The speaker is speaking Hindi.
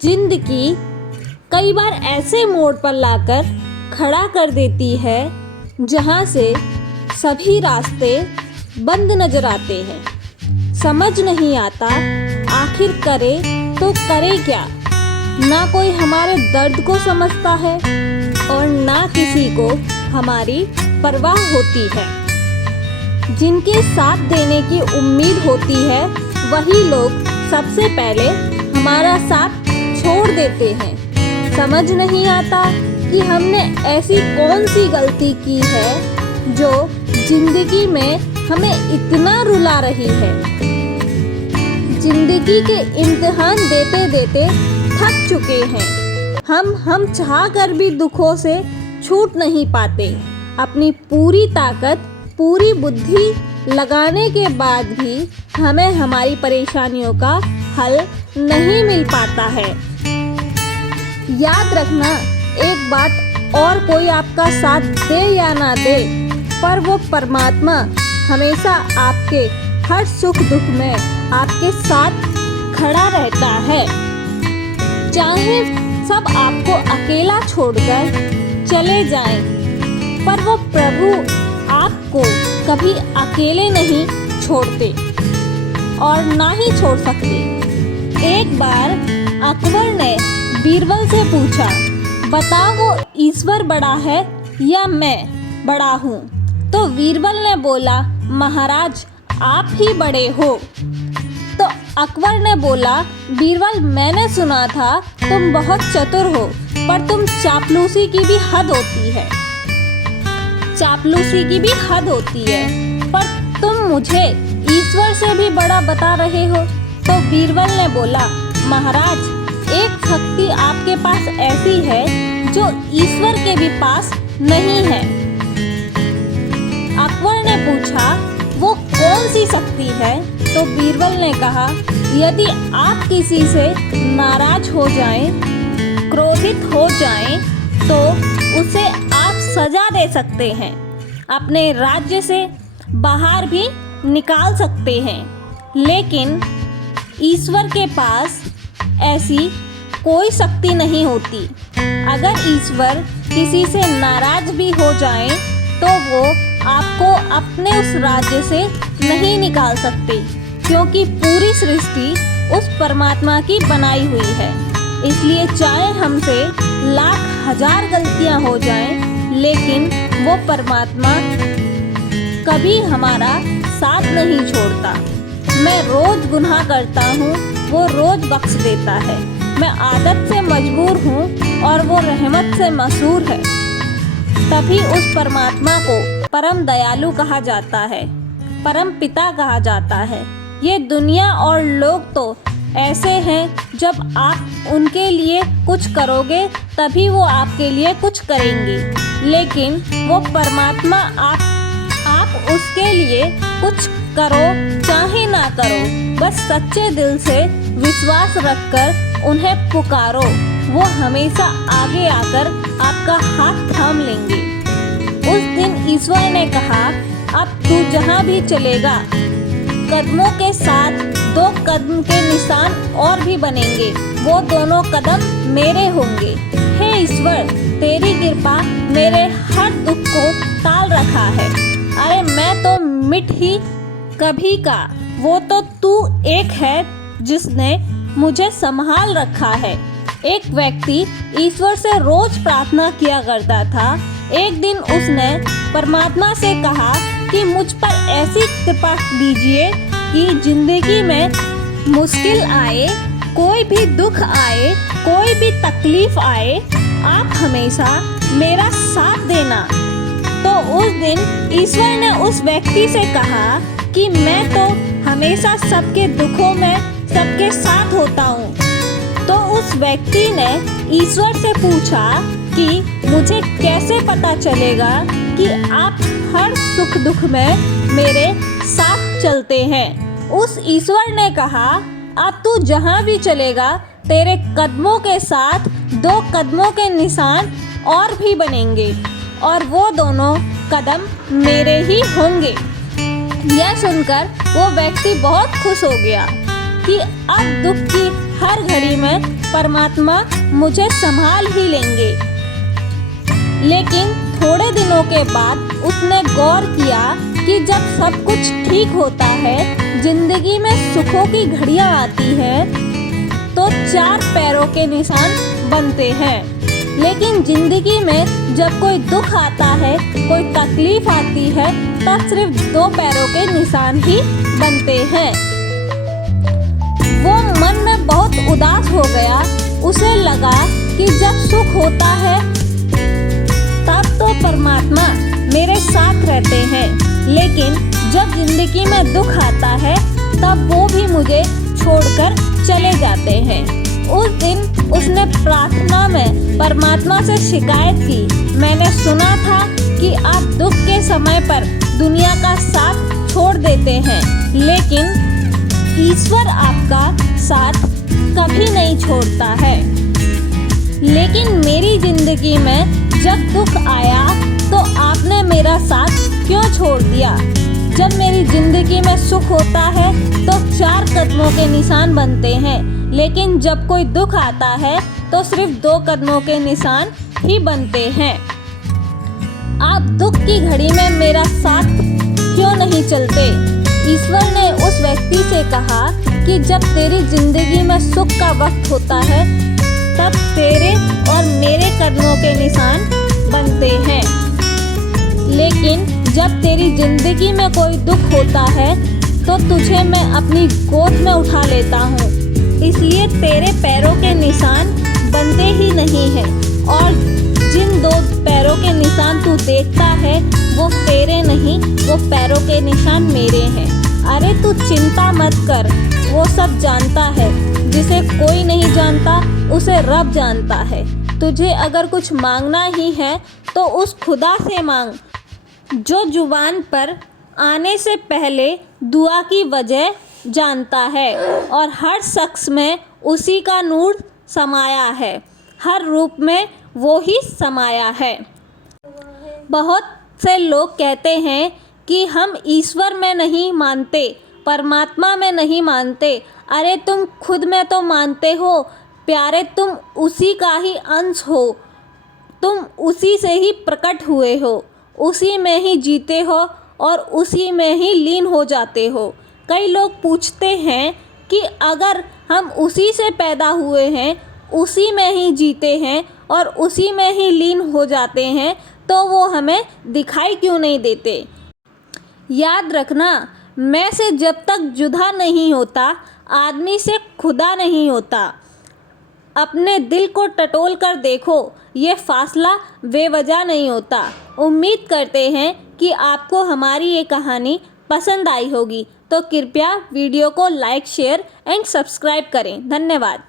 जिंदगी कई बार ऐसे मोड़ पर लाकर खड़ा कर देती है जहाँ से सभी रास्ते बंद नजर आते हैं। समझ नहीं आता आखिर करे तो करे क्या। ना कोई हमारे दर्द को समझता है और ना किसी को हमारी परवाह होती है। जिनके साथ देने की उम्मीद होती है वही लोग सबसे पहले हमारा साथ छोड़ देते हैं। समझ नहीं आता कि हमने ऐसी कौन सी गलती की है जो जिंदगी में हमें इतना रुला रही है। जिंदगी के इम्तिहान देते देते थक चुके हैं। हम चाह कर भी दुखों से छूट नहीं पाते। अपनी पूरी ताकत पूरी बुद्धि लगाने के बाद भी हमें हमारी परेशानियों का हल नहीं मिल पाता है। याद रखना, एक बात और, कोई आपका साथ दे या ना दे, पर वो परमात्मा हमेशा आपके हर सुख दुख में आपके साथ खड़ा रहता है। चाहे सब आपको अकेला छोड़कर चले जाएं, पर वो प्रभु आपको कभी अकेले नहीं छोड़ते और ना ही छोड़ सकते। एक बार अकबर ने बीरबल से पूछा, बताओ वो ईश्वर बड़ा है या मैं बड़ा हूँ? तो बीरबल ने बोला, महाराज आप ही बड़े हो। तो अकबर ने बोला, बीरबल मैंने सुना था तुम बहुत चतुर हो, पर तुम चापलूसी की भी हद होती है। चापलूसी की भी हद होती है, पर तुम मुझे ईश्वर से भी बड़ा बता रहे हो। तो बीरबल ने बोला, महाराज एक शक्ति आपके पास ऐसी है जो ईश्वर के भी पास नहीं है। अकबर ने पूछा, वो कौन सी शक्ति है? तो बीरबल ने कहा, यदि आप किसी से नाराज हो जाएं, क्रोधित हो जाएं, तो उसे आप सजा दे सकते हैं, अपने राज्य से बाहर भी निकाल सकते हैं। लेकिन ईश्वर के पास ऐसी कोई शक्ति नहीं होती। अगर ईश्वर किसी से नाराज भी हो जाए तो वो आपको अपने उस राज्य से नहीं निकाल सकते, क्योंकि पूरी सृष्टि उस परमात्मा की बनाई हुई है। इसलिए चाहे हमसे लाख हजार गलतियां हो जाएं, लेकिन वो परमात्मा कभी हमारा साथ नहीं छोड़ता। मैं रोज गुनाह करता हूँ, वो रोज बख्श देता है। मैं आदत से मजबूर हूँ और वो रहमत से मशहूर है। तभी उस परमात्मा को परम दयालु कहा जाता है, परम पिता कहा जाता है। ये दुनिया और लोग तो ऐसे हैं, जब आप उनके लिए कुछ करोगे तभी वो आपके लिए कुछ करेंगे। लेकिन वो परमात्मा आप उसके लिए कुछ करो चाहे ना करो, बस सच्चे दिल से विश्वास रखकर उन्हें पुकारो, वो हमेशा आगे आकर आपका हाथ थाम लेंगे। उस दिन ईश्वर ने कहा, अब तू जहाँ भी चलेगा कदमों के साथ दो कदम के निशान और भी बनेंगे, वो दोनों कदम मेरे होंगे। हे ईश्वर, तेरी कृपा मेरे हर दुख को टाल रखा है। अरे मैं तो मिट ही कभी का, वो तो तू एक है जिसने मुझे संभाल रखा है। एक व्यक्ति ईश्वर से रोज प्रार्थना किया करता था। एक दिन उसने परमात्मा से कहा कि मुझ पर ऐसी कृपा दीजिए कि जिंदगी में मुश्किल आए, कोई भी दुख आए, कोई भी तकलीफ आए, आप हमेशा मेरा साथ देना। तो उस दिन ईश्वर ने उस व्यक्ति से कहा कि मैं तो हमेशा सबके दुखों में सबके साथ होता हूँ। तो उस व्यक्ति ने ईश्वर से पूछा कि मुझे कैसे पता चलेगा कि आप हर सुख दुख में मेरे साथ चलते हैं? उस ईश्वर ने कहा, अब तू जहाँ भी चलेगा तेरे कदमों के साथ दो कदमों के निशान और भी बनेंगे, और वो दोनों कदम मेरे ही होंगे। यह सुनकर वो व्यक्ति बहुत खुश हो गया कि अब दुख की हर घड़ी में परमात्मा मुझे संभाल ही लेंगे। लेकिन थोड़े दिनों के बाद उसने गौर किया कि जब सब कुछ ठीक होता है, जिंदगी में सुखों की घड़ियां आती है, तो 4 पैरों के निशान बनते हैं। लेकिन जिंदगी में जब कोई दुख आता है, कोई तकलीफ आती है, तब सिर्फ 2 पैरों के निशान ही बनते हैं। वो मन में बहुत उदास हो गया। उसे लगा कि जब सुख होता है तब तो परमात्मा मेरे साथ रहते हैं, लेकिन जब जिंदगी में दुख आता है तब वो भी मुझे छोड़कर चले जाते हैं। उस दिन उसने प्रार्थना में परमात्मा से शिकायत की, मैंने सुना था कि आप दुख के समय पर दुनिया का साथ छोड़ देते हैं, लेकिन ईश्वर आपका साथ कभी नहीं छोड़ता है। लेकिन मेरी जिंदगी में जब दुख आया तो आपने मेरा साथ क्यों छोड़ दिया? जब मेरी जिंदगी में सुख होता है तो 4 कदमों के निशान बनते हैं, लेकिन जब कोई दुख आता है तो सिर्फ 2 कदमों के निशान ही बनते हैं। आप दुख की घड़ी में मेरा साथ क्यों नहीं चलते? ईश्वर ने उस व्यक्ति से कहा कि जब तेरी जिंदगी में सुख का वक्त होता है तब तेरे और मेरे कदमों के निशान बनते हैं, लेकिन जब तेरी जिंदगी में कोई दुख होता है तो तुझे मैं अपनी गोद में उठा लेता हूँ, इसलिए तेरे पैरों के निशान बनते ही नहीं हैं। और जिन 2 पैरों के निशान तू देखता है वो तेरे नहीं, वो पैरों के निशान मेरे हैं। अरे तू चिंता मत कर, वो सब जानता है। जिसे कोई नहीं जानता उसे रब जानता है। तुझे अगर कुछ मांगना ही है तो उस खुदा से मांग जो जुबान पर आने से पहले दुआ की वजह जानता है, और हर शख्स में उसी का नूर समाया है, हर रूप में वो ही समाया है। बहुत से लोग कहते हैं कि हम ईश्वर में नहीं मानते, परमात्मा में नहीं मानते। अरे तुम खुद में तो मानते हो प्यारे, तुम उसी का ही अंश हो, तुम उसी से ही प्रकट हुए हो, उसी में ही जीते हो और उसी में ही लीन हो जाते हो। कई लोग पूछते हैं कि अगर हम उसी से पैदा हुए हैं, उसी में ही जीते हैं और उसी में ही लीन हो जाते हैं, तो वो हमें दिखाई क्यों नहीं देते? याद रखना, मैं से जब तक जुदा नहीं होता, आदमी से खुदा नहीं होता। अपने दिल को टटोल कर देखो, ये फासला बेवजह नहीं होता। उम्मीद करते हैं कि आपको हमारी ये कहानी पसंद आई होगी, तो कृपया वीडियो को लाइक, शेयर एंड सब्सक्राइब करें। धन्यवाद।